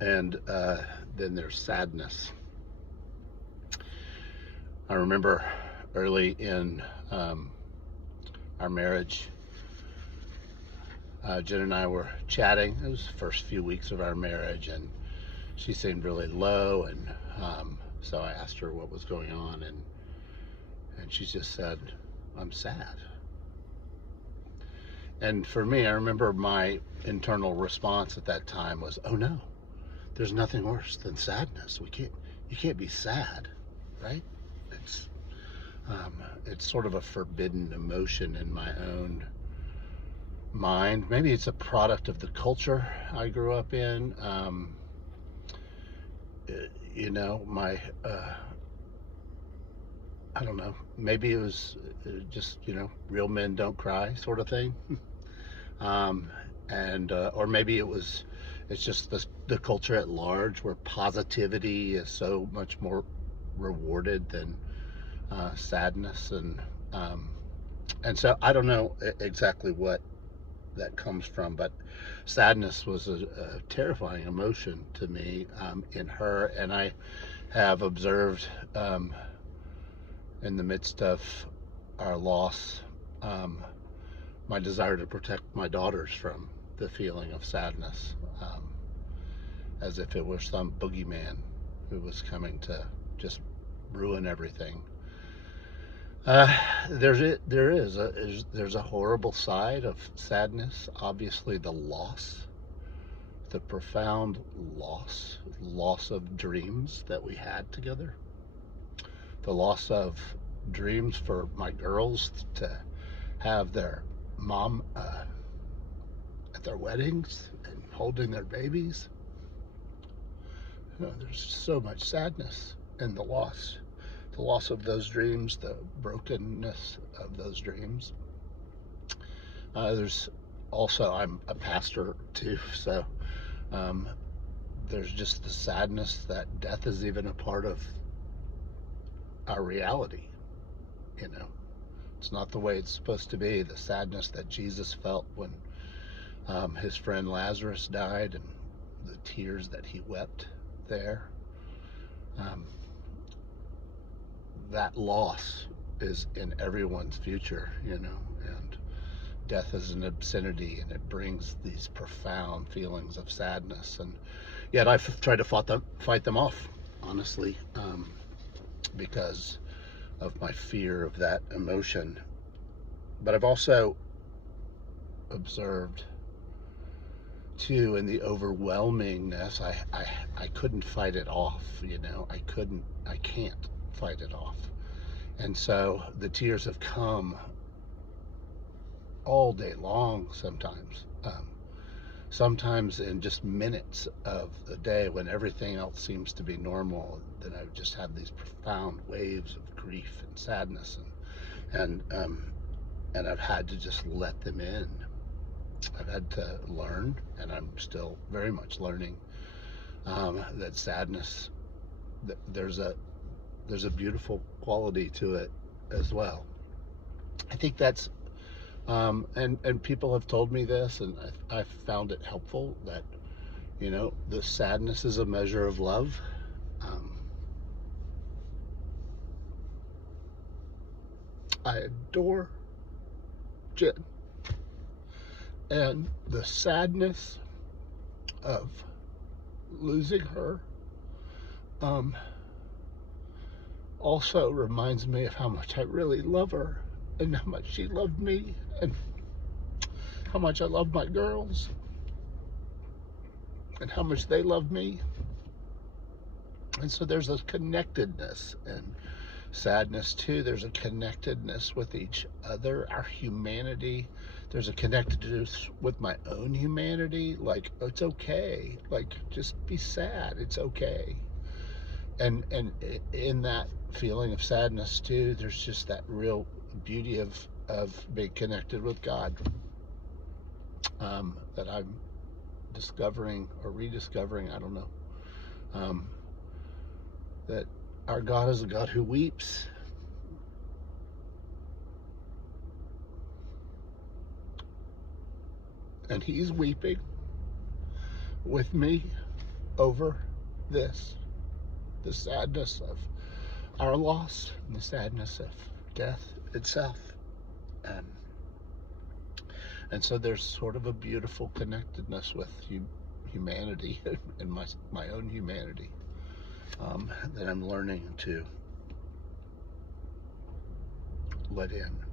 And then there's sadness. I remember early in our marriage, Jen and I were chatting. It was the first few weeks of our marriage, and she seemed really low. And so I asked her what was going on, and she just said, "I'm sad." And for me, I remember my internal response at that time was, "Oh no, there's nothing worse than sadness. You can't be sad, right? It's, um, it's sort of a forbidden emotion in my own mind. Maybe it's a product of the culture I grew up in. Uh, my I don't know. Maybe it was just real men don't cry sort of thing, um, and or maybe it's just the culture at large where positivity is so much more rewarded than sadness, um, and so I don't know exactly what that comes from, but sadness was a terrifying emotion to me in her, and I have observed um, in the midst of our loss um, my desire to protect my daughters from the feeling of sadness, as if it were some boogeyman who was coming to just ruin everything. Uh, there's a horrible side of sadness. Obviously, the profound loss of dreams that we had together, the loss of dreams for my girls to have their mom at their weddings and holding their babies. There's so much sadness in the loss of those dreams, the brokenness of those dreams. There's also, I'm a pastor too, so um, there's just the sadness that death is even a part of our reality. You know, it's not the way it's supposed to be. The sadness that Jesus felt when his friend Lazarus died, and the tears that he wept there. Um, that loss is in everyone's future, and death is an obscenity, and it brings these profound feelings of sadness. And yet I've tried to fight them off, honestly, because of my fear of that emotion. But I've also observed too in the overwhelmingness, I couldn't fight it off. I can't fight it off. And so the tears have come all day long sometimes. Sometimes in just minutes of the day when everything else seems to be normal, then I just have these profound waves of grief and sadness, and I've had to just let them in. I've had to learn, and I'm still very much learning, that sadness, there's a beautiful quality to it as well. I think that's and people have told me this, and I've found it helpful that the sadness is a measure of love. Um, I adore Jen, and the sadness of losing her um, also reminds me of how much I really love her, and how much she loved me, and how much I love my girls, and how much they love me. And so there's a connectedness and sadness too. There's a connectedness with each other, our humanity. There's a connectedness with my own humanity. Like, it's okay. Like, just be sad. It's okay. And in that feeling of sadness too, there's just that real beauty of being connected with God, that I'm discovering or rediscovering. I don't know. Um, that our God is a God who weeps. And He's weeping with me. over this, the sadness of our loss and the sadness of death itself. Um, and so there's sort of a beautiful connectedness with humanity and my own humanity, that I'm learning to let in.